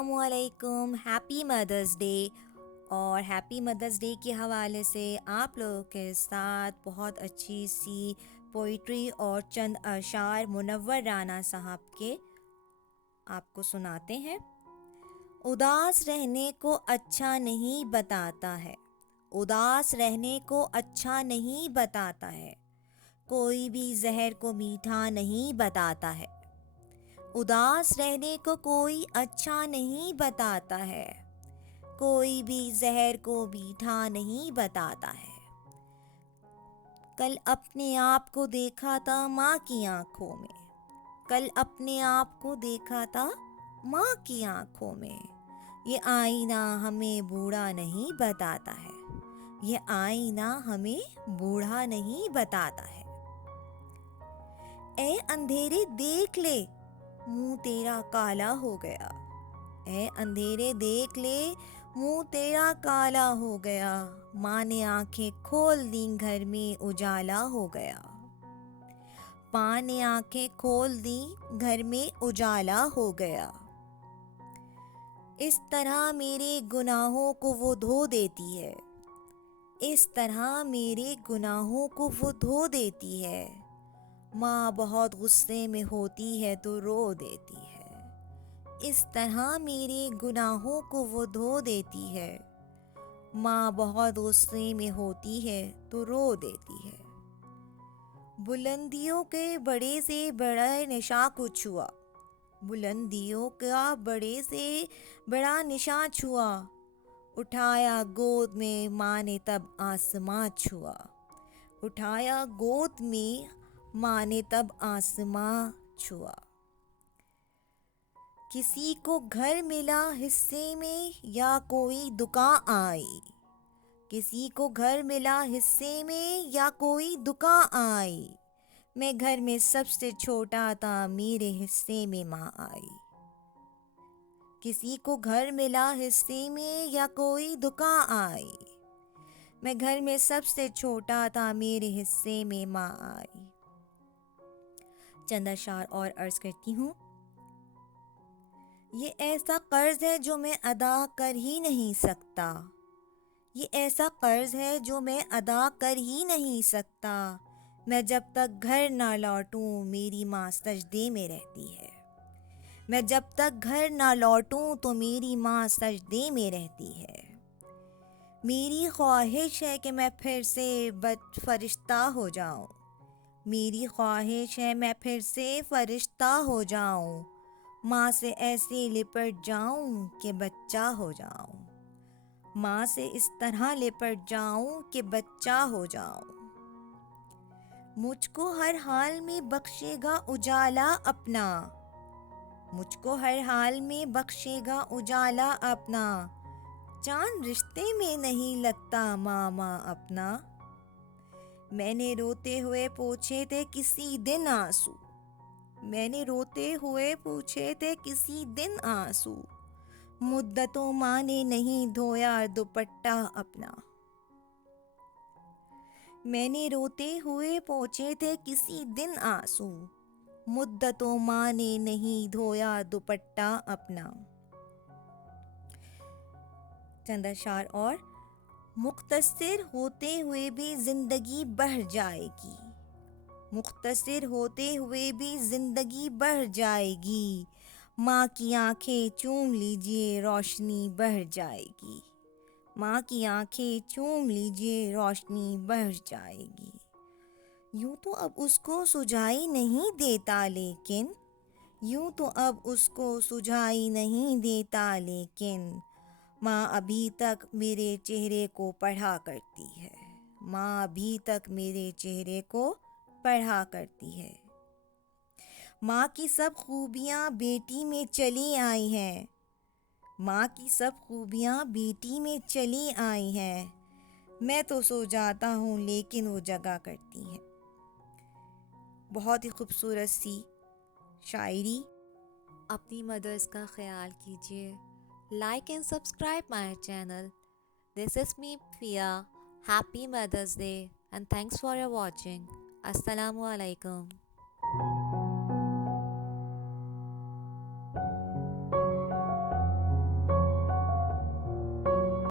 अस्सलामुअलैकुम, happy mothers day. और happy mothers day के हवाले से आप लोगों के साथ बहुत अच्छी सी पोइट्री और चंद अशार मुनव्वर राना साहब के आपको सुनाते हैं। उदास रहने को अच्छा नहीं बताता है, उदास रहने को अच्छा नहीं बताता है, कोई भी जहर को मीठा नहीं बताता है। उदास रहने को कोई अच्छा नहीं बताता है, कोई भी जहर को मीठा नहीं बताता है। कल अपने आप को देखा था माँ की आंखों में, कल अपने आप को देखा था माँ की आंखों में। ये आईना हमें बूढ़ा नहीं बताता है, ये आईना हमें बूढ़ा नहीं बताता है। ए अंधेरे देख ले, मुंह तेरा काला हो गया। ए अंधेरे देख ले, मुंह तेरा काला हो गया। माँ ने आंखें खोल दी, घर में उजाला हो गया। माँ ने आंखें खोल दी, घर में उजाला हो गया। इस तरह मेरे गुनाहों को वो धो देती है, इस तरह मेरे गुनाहों को वो धो देती है। माँ बहुत गुस्से में होती है तो रो देती है, इस तरह मेरे गुनाहों को वो धो देती है। माँ बहुत गुस्से में होती है तो रो देती है। बुलंदियों के बड़े से बड़ा नशा को छुआ, बुलंदियों का बड़े से बड़ा निशा छुआ। उठाया गोद में माँ ने तब आसमां छुआ, उठाया गोद में माँ ने तब आसमां छुआ। किसी को घर मिला हिस्से में या कोई दुकान आई, किसी को घर मिला हिस्से में या कोई दुकान आई। मैं घर में सबसे छोटा था, मेरे हिस्से में माँ आई। किसी को घर मिला हिस्से में या कोई दुकान आई। मैं घर में सबसे छोटा था, मेरे हिस्से में माँ आई। चंद अशार और अर्ज करती हूँ। ये ऐसा कर्ज है जो मैं अदा कर ही नहीं सकता, ये ऐसा कर्ज है जो मैं अदा कर ही नहीं सकता। मैं जब तक घर ना लौटूं मेरी माँ सजदे में रहती है, मैं जब तक घर ना लौटूं तो मेरी माँ सजदे में रहती है। मेरी ख्वाहिश है कि मैं फिर से फरिश्ता हो जाऊं, मेरी ख्वाहिश है मैं फिर से फरिश्ता हो जाऊं। माँ से ऐसे लिपट जाऊं कि बच्चा हो जाऊं, माँ से इस तरह लिपट जाऊं कि बच्चा हो जाऊं। मुझको हर हाल में बख्शेगा उजाला अपना, मुझको हर हाल में बख्शेगा उजाला अपना। चांद रिश्ते में नहीं लगता मामा अपना। मैंने रोते हुए पूछे थे किसी दिन आंसू, मैंने रोते हुए पूछे थे किसी दिन आंसू। मुद्दतों माँ ने नहीं धोया दुपट्टा अपना। मैंने रोते हुए पूछे थे किसी दिन आंसू, मुद्दतों माँ ने नहीं धोया दुपट्टा अपना। चंद अशार और। मुख्तसिर होते हुए भी जिंदगी बढ़ जाएगी, मुख्तसिर होते हुए भी जिंदगी बढ़ जाएगी। माँ की आंखें चूम लीजिए रोशनी बढ़ जाएगी, माँ की आंखें चूम लीजिए रोशनी बढ़ जाएगी। यूं तो अब उसको सुझाई नहीं देता लेकिन, यूं तो अब उसको सुझाई नहीं देता लेकिन। माँ अभी तक मेरे चेहरे को पढ़ा करती है, माँ अभी तक मेरे चेहरे को पढ़ा करती है। माँ की सब खूबियाँ बेटी में चली आई हैं, माँ की सब खूबियाँ बेटी में चली आई हैं। मैं तो सो जाता हूँ लेकिन वो जगा करती हैं। बहुत ही खूबसूरत सी शायरी। अपनी मदर्स का ख्याल कीजिए। Like and subscribe my channel. This is me Fiya. Happy mothers day and thanks for your watching. अस्सलामु अलैकुम।